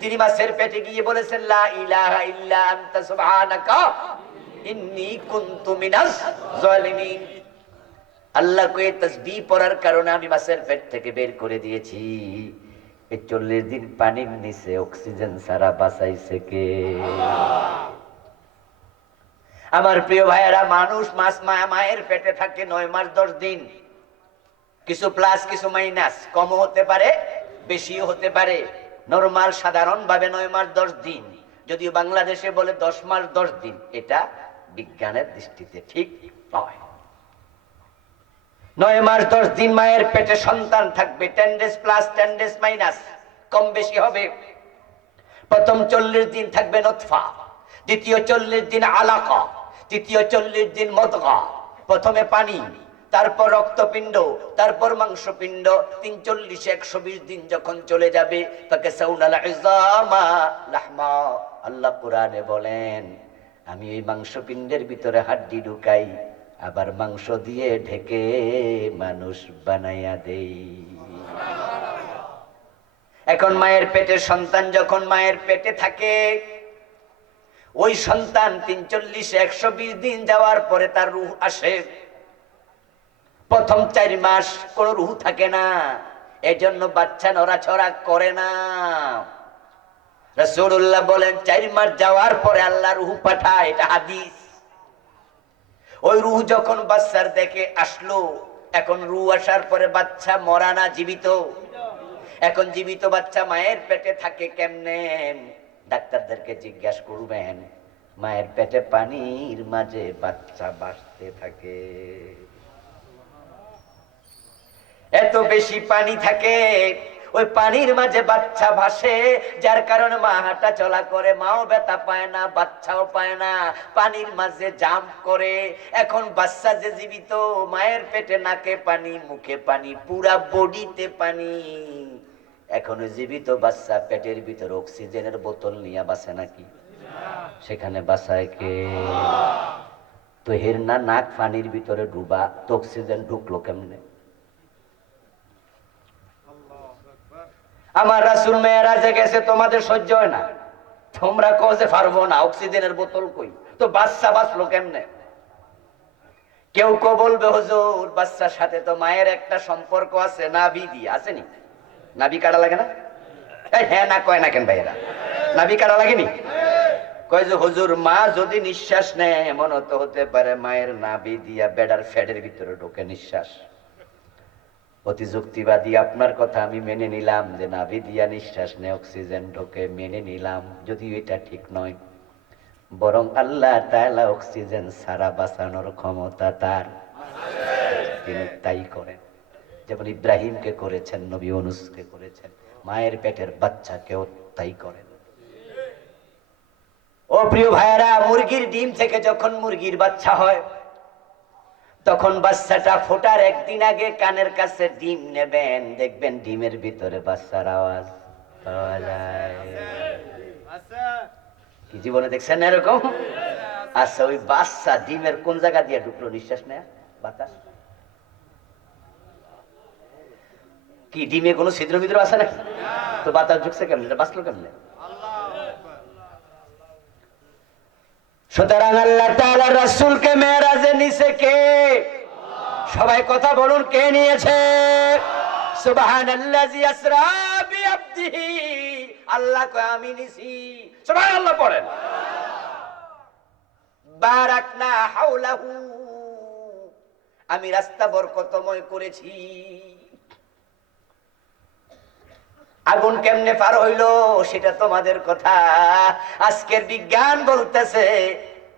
তিনি মাছের পেটে গিয়ে বলেছেন আমি পেট থেকে বের করে দিয়েছি। এই চল্লিশ দিন পানির নিচে অক্সিজেন সারা বাঁচাইছে কে? আমার প্রিয় ভাইয়েরা, মানুষ মাস মায়া মায়ের পেটে থাকে নয় মাস দশ দিন। কিছু প্লাস কিছু মাইনাস কম হতে পারে, বেশিও হতে পারে। নর্মাল সাধারণ ভাবে নয় মাস, দশ দিন। যদিও বাংলাদেশে বলে দশ মাস, দশ দিন, এটা বিজ্ঞানের দৃষ্টিতে ঠিক নয়। নয় মাস, দশ দিন মায়ের পেটে সন্তান থাকবে। Ten days plus ten days minus কম বেশি হবে। প্রথম চল্লিশ দিন থাকবে নতফা। দ্বিতীয় চল্লিশ দিন আলাকা। তৃতীয় চল্লিশ দিন মদগা। প্রথমে পানি। তারপর রক্তপিণ্ড, তারপর মাংসপিণ্ড তিন চল্লিশ একশো বিশ দিন যখন চলে যাবে তাকে আল্লাহ কোরআনে বলেন, আমি এই মাংসপিণ্ডের ভিতরে হাড্ডি ঢুকাই, আবার মাংস দিয়ে ঢেকে মানুষ বানাইয়া দেই। এখন মায়ের পেটে সন্তান যখন মায়ের পেটে থাকে, ওই সন্তান তিন চল্লিশ একশো দিন যাওয়ার পরে তার রুহ আসে। প্রথম চার মাস কোন রুহ থাকে না। এজন্য বাচ্চা নড়াছড়া করে না। রসুল্লাহ বলেন, চার মাস যাওয়ার পরে আল্লাহ রুহ পাঠায়, এটা হাদিস। ওই যখন বাচ্চার দেখে আসলো, এখন রুহ আসার পরে বাচ্চা মরা না, জীবিত। এখন জীবিত বাচ্চা মায়ের পেটে থাকে কেমনে? ডাক্তারদেরকে জিজ্ঞাসা করবেন, মায়ের পেটে পানির মাঝে বাচ্চা বাঁচতে থাকে। এত বেশি পানি থাকে। ওই পানির মাঝে বাচ্চা ভাসে, যার কারণে মা হাঁটা চলা করে, মাও ব্যথা পায় না, বাচ্চাও পায় না। পানির মাঝে জাম্প করে, এখন বাচ্চা যে জীবিত, মায়ের পেটে নাকে পানি, মুখে পানি, পুরা বডিতে পানি। এখন জীবিত বাচ্চা পেটের ভিতর অক্সিজেনের বোতল নিয়ে বাসে নাকি? সেখানে বাসায় কে? তো হের না নাক পানির ভিতরে ডুবা, তো অক্সিজেন ঢুকলো কেমনে? আমার রাসুল মেয়েরাজে গেছে, তোমাদের সহ্য হয় না। তোমরা কজে পারব না, অক্সিজেনের বোতল কই? তো বাচ্চা বাঁচলো কেমনে? কেউ কেউ বলবে, হুজুর, বাচ্চার সাথে তো মায়ের একটা সম্পর্ক আছে, নাভি দিয়ে। আসেনি নাভি কাটা লাগে না? হ্যাঁ না, কয় না কেন ভাইয়েরা? নাভি কাটা লাগেনি? কয় যে, হুজুর, মা যদি নিঃশ্বাস নেয় এমন তো হতে পারে মায়ের নাভি দিয়া বেডার ফ্যাডের ভিতরে ঢোকে নিঃশ্বাস। অতি যুক্তিবাদী আপনার কথা আমি মেনে নিলাম যে নাভি দিয়া নিঃশ্বাস নেয় অক্সিজেন ঢোকে মেনে নিলাম, যদিও এটা ঠিক নয়। বরং আল্লাহ তাআলা অক্সিজেন সারা বাঁচানোর ক্ষমতা তার। তিনি তাই করেন। যেমন ইব্রাহিমকে করেছেন, নবী অনুসকে করেছেন, মায়ের পেটের বাচ্চাকেও তাই করেন। ও প্রিয় ভাইয়েরা, মুরগির ডিম থেকে যখন মুরগির বাচ্চা হয় তখন বাচ্চাটা ফোটার একদিন আগে কানের কাছে ডিম নেবেন। দেখবেন ডিমের ভিতরে বাচ্চার আওয়াজ কি জীবনে দেখছেন এরকম? আচ্ছা ওই বাচ্চা ডিমের কোন জায়গা দিয়ে ঢুকলো? নিঃশ্বাস নেয়া? বাতাস? কি, ডিমে কোনো ছিদ্র মিদ্র আছে নাকি? তো বাতাস ঢুকছে কেমনে? বাঁচলো কেমনে? সুতরাং আল্লাহ তাআলা রাসূলকে মেরাজে নিছে কে? সবাই কথা বলুন, কে নিয়েছে? সুবহানাল্লাযী আসরা বিআবদিহি। আল্লাহ কয়, আমি নিছি। সুবহানাল্লাহ পড়েন। বারাকনা হাওলাহু। আমি রাস্তা বরকতময় করেছি। আগুন কেমনে পার হইল, সেটা তোমাদের কথা। আজকের বিজ্ঞান বলতেছে,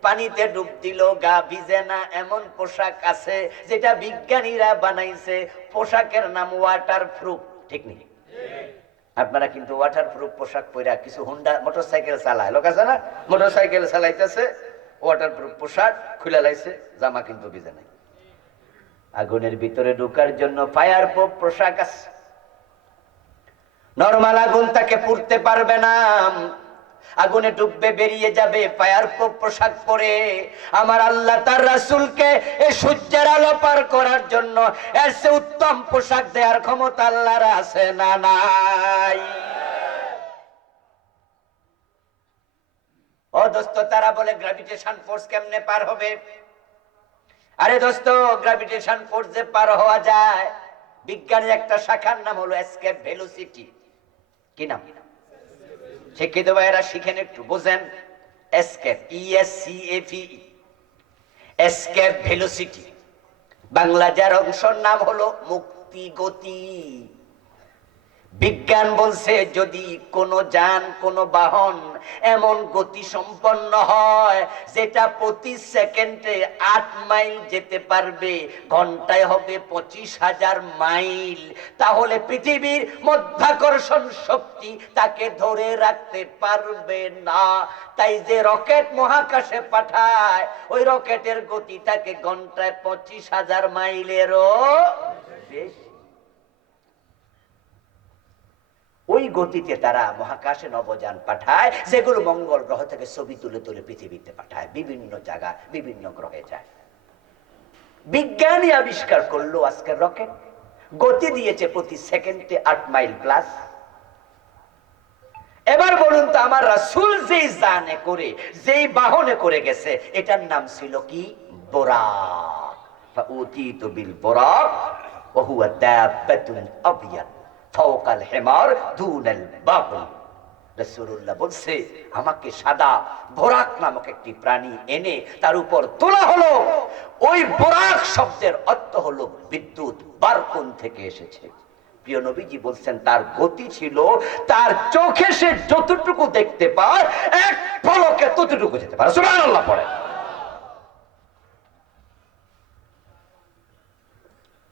পানিতে ডুব দিল গা, ভিজে না এমন পোশাক আছে, যেটা বিজ্ঞানীরা বানাইছে। পোশাকের নাম ওয়াটার প্রুফ ঠিক নেই আপনারা কিন্তু ওয়াটার প্রুফ পোশাক পরা কিছু হুন্ডা মোটরসাইকেল চালায়। লোক আছে না? মোটরসাইকেল চালাইতেছে ওয়াটার প্রুফ পোশাক খুলে লাইছে, জামা কিন্তু ভিজে নাই। আগুনের ভিতরে ঢোকার জন্য ফায়ার প্রুফ পোশাক আছে। নর্মাল আগুন তাকে পুড়তে পারবে না। আগুনে ডুববে, বেরিয়ে যাবে পায়ার পোশাক পরে। আমার আল্লাহ তার রাসুলকে এই সূর্যের আলো পার করার জন্য চেয়ে উত্তম পোশাক দেওয়ার ক্ষমতা আল্লাহর আছে না নাই? ও দোস্ত, তারা বলে গ্র্যাভিটেশন ফোর্স কেমনে পার হবে? আরে দোস্ত গ্র্যাভিটেশন ফোর্স যে পার হওয়া যায়, বিজ্ঞানের একটা শাখার নাম হলো এসকেপ ভেলোসিটি কি নাম? শিক্ষিত ভাইয়েরা শিখেন একটু, বোঝেন? এসকেপ ভেলোসিটি বাংলা যার অংশের নাম হলো মুক্তি গতি বিজ্ঞান বলছে, যদি কোনো যান, কোনো বাহন এমন গতি সম্পন্ন হয়, যেটা প্রতি সেকেন্ডে আট মাইল যেতে পারবে, ঘন্টায় হবে পঁচিশ হাজার মাইল, তাহলে পৃথিবীর মধ্যাকর্ষণ শক্তি তাকে ধরে রাখতে পারবে না। তাই যে রকেট মহাকাশে পাঠায়, ওই রকেটের গতি তাকে ঘন্টায় পঁচিশ হাজার মাইলেরও বেশি। ওই গতিতে তারা মহাকাশে নবযান পাঠায়, যেগুলো মঙ্গল গ্রহ থেকে ছবি তুলে তুলে পৃথিবীতে পাঠায়, বিভিন্ন জায়গা, বিভিন্ন গ্রহে যায়। বিজ্ঞানী আবিষ্কার করল আজকের রকেট। গতি দিয়েছে প্রতি সেকেন্ডে আট মাইল প্লাস। এবার বলুন তো, আমার রাসুল যেই জানে করে, যেই বাহনে করে গেছে, এটার নাম ছিল কি? বোরাক। বিল বোরাক হুয়া দাব্বাতুন আবিয়াদ। ফাওকাল হিমার দুনাল বাগল রাসূলুল্লাহ বলছে, আমাকে সাদা বোরাক নামক একটি প্রাণী এনে তার উপর তোলা হলো। ওই বোরাক শব্দের অর্থ হলো বিদ্যুৎ বারকুন থেকে এসেছে। প্রিয় নবীজি বলছেন, তার গতি ছিল, তার চোখে সে যতটুকু দেখতে পায়, এক পলকে ততটুকু যেতে পারে। সুবহানাল্লাহ পড়ে।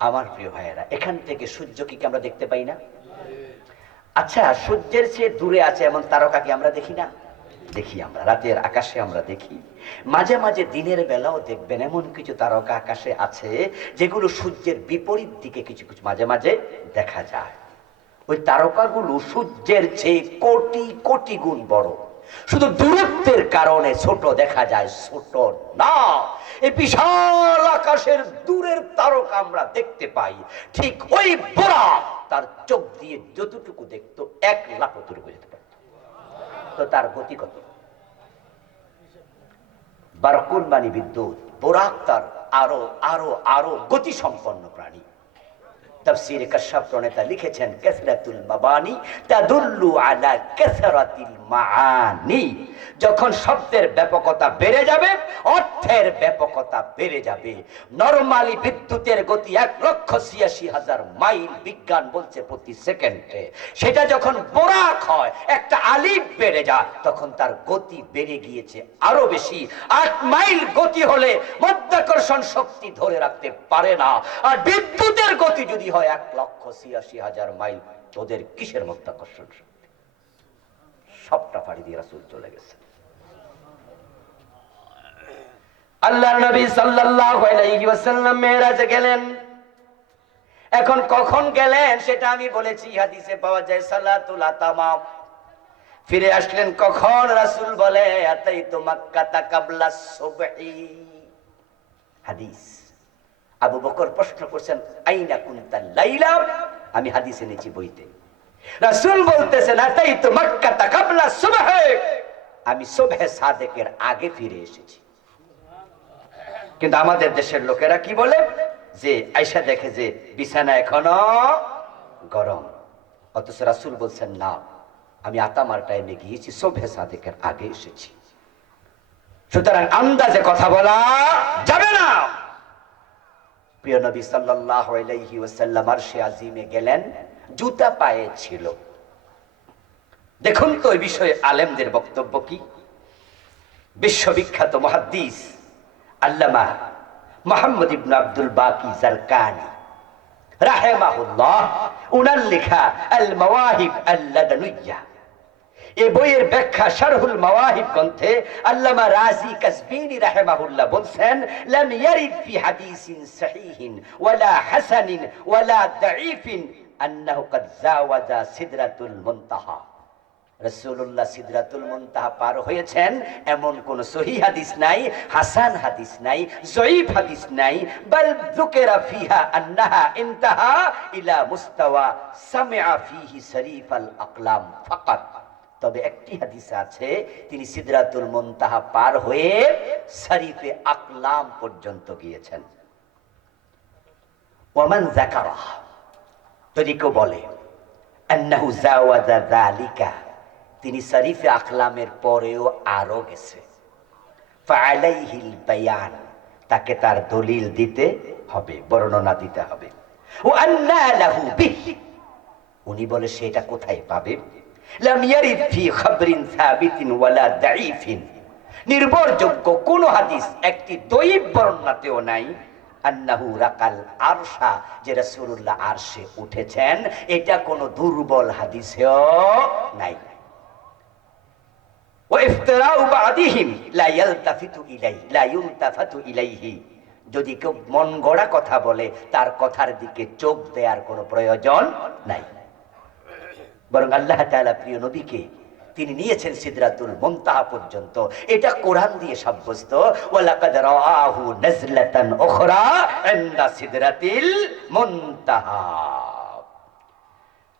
আমার প্রিয় ভাইয়েরা, এখান থেকে সূর্যকে কি আমরা দেখতে পাই না? আচ্ছা সূর্যের চেয়ে দূরে আছে এমন তারকা কি আমরা দেখি না? দেখি আমরা, রাতের আকাশে আমরা দেখি। মাঝে মাঝে দিনের বেলাও দেখবেন এমন কিছু তারকা আকাশে আছে, যেগুলো সূর্যের বিপরীত দিকে কিছু কিছু মাঝে মাঝে দেখা যায়। ওই তারকাগুলো সূর্যের চেয়ে কোটি কোটি গুণ বড়। শুধু দূরত্বের কারণে ছোট দেখা যায়, ছোট না এই বিশাল আকাশের দূরের তারকা আমরা দেখতে পাই। ঠিক ওই বোরা তার চোখ দিয়ে যতটুকু দেখতো, এক লাখ দূর যেতে পারত। তো তার গতি কত? বারকুন মানে বিদ্যুৎ বোরাক তার আরও আরও আরও গতি সম্পন্ন প্রাণী। তফসির কশ্যপ প্রণেতা লিখেছেন, কাসরাতুল তাদুল্লু আলা কাসরাতিল যখন শব্দের ব্যাপকতা বেড়ে যাবে, অর্থের ব্যাপকতা বেড়ে যাবে। বিদ্যুতের গতি এক লক্ষ ছিয়াশি হাজার মাইল বিজ্ঞান বলছে প্রতি সেকেন্ডে। সেটা যখন বোরাক হয়, একটা আলিফ বেড়ে যায়, তখন তার গতি বেড়ে গিয়েছে আরও বেশি। আট মাইল গতি হলে মধ্যাকর্ষণ শক্তি ধরে রাখতে পারে না। আর বিদ্যুতের গতি যদি হয় এক লক্ষ ছিয়াশি হাজার মাইল। তোদের কিসের মধ্যাকর্ষণ শক্তি? সবটা পাড়ি দিয়ে রাসূল চলে গেছে আল্লাহর নবী সাল্লাল্লাহু আলাইহি ওয়াসাল্লাম গেলেন। এখন কখন গেলেন সেটা আমি বলেছি, হাদিসে পাওয়া যায় সালাতুল ফিরে আসলেন কখন? রাসূল বলে আতাই তো কাবলা সুবহি। হাদিস। আবু বকর প্রশ্ন করছেন, আইনা কুনতা লাইলা? আমি হাদিসে নিয়েছি বইতে। রাসূল বলতেছেন আতাই তো মাক্কাতা কাবলা সুবহি? আমি সুবহে সাদেকের আগে ফিরে এসেছি। কিন্তু আমাদের দেশের লোকেরা কি বলে? যে আয়সা দেখে যে বিছানা এখনও গরম। অথচ রাসুল বলছেন, না, আমি আতামার টাইমে গিয়েছি সোভে সাদেকের আগে এসেছি। সুতরাং আন্দাজে কথা বলা যাবে না। প্রিয় নবী সাল্লাল্লাহু আলাইহি ওয়াসাল্লাম আরশে আজিমে গেলেন, জুতা পায়ে ছিল। দেখুন তো এই বিষয়ে আলেমদের বক্তব্য কি? বিশ্ববিখ্যাত মহাদ্দিস আল্লামা মোহাম্মদ ইবন আব্দুল বাকি জারকানি, রাহেমাহুল্লাহ, উনার লেখা আল মাওয়াহিব আল্লাদানুইয়া। এই বইয়ের ব্যাখ্যা শারহুল মাওয়াহিব গ্রন্থে আল্লামা রাজি কাসবিনী রাহিমাহুল্লাহ বলছেন, লাম ইয়ারিদ ফি হাদিসিন সহিহিন, ওয়ালা হাসানিন, ওয়ালা দাঈফিন আন্নাহু কাদ জাওয়াজা সিদরাতুল মুনতাহা। রসুল্লাহ সিদরাতুল মুনতাহা পার হয়েছেন, এমন কোন সহি হাদিস নাই, হাসান হাদিস নাই, জয়ীফ হাদিস নাই, বল যুকিরা ফিহা আন্নাহা ইনতাহা ইলা মুস্তাওয়া সামিআ ফিহি শরীফাল আকলাম ফাকাত। তবে একটি হাদিস আছে, তিনি সিদরাতুল মুনতাহা পার হয়ে শরীফে আকলাম পর্যন্ত গিয়েছেন। ওমান যদি কেউ বলে তিনি শরীফে আখলামের পরেও আরও গেছে। বায়ান, তাকে তার দলিল দিতে হবে, বর্ণনা দিতে হবে। ও আন্না উনি বলে সেটা কোথায় পাবে? লাম ইয়ারিদ ফি খাবরিন সাবিতিন ওয়ালা দাঈফিন। নির্ভরযোগ্য কোন হাদিস একটি দৈব বর্ণনাতেও নাই, আন্নাহু রাকাল আরশা, যে রাসূলুল্লাহ আরশে উঠেছেন, এটা কোনো দুর্বল হাদিসেও নাই। ওয়াইফতিরাউ বাদিহিম, লা ইয়ালতাফিতু ইলাই লা ইউলতাফাতু ইলাইহি। যদি কেউ মন গড়া কথা বলে, তার কথার দিকে চোখ দেওয়ার কোনো প্রয়োজন নাই। বরং আল্লাহ তাআলা প্রিয় নবীকে তিনি নিয়েছেন সিদরাতুল মুনতাহা পর্যন্ত। এটা কোরআন দিয়ে সাব্যস্ত।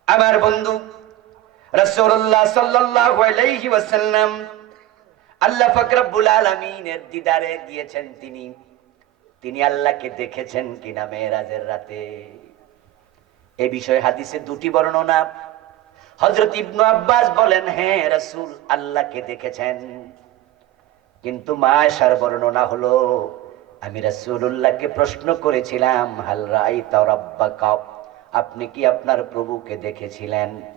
আমার বন্ধু আল্লাহ দিদারে গিয়েছেন তিনি। তিনি আল্লাহকে দেখেছেন কিনা মেরাজের রাতে। এ বিষয়ে হাদিসে দুটি বর্ণনা হযরত ইবনু আব্বাস বলেন হ্যাঁ রাসূল, আল্লাহকে দেখেছেন। কিন্তু মা আয়েশার বর্ণনা হলো, আমি রাসূলুল্লাহকে প্রশ্ন করেছিলাম, হাল রাই রাব্বাকা? আপনি কি আপনার প্রভুকে দেখেছিলেন?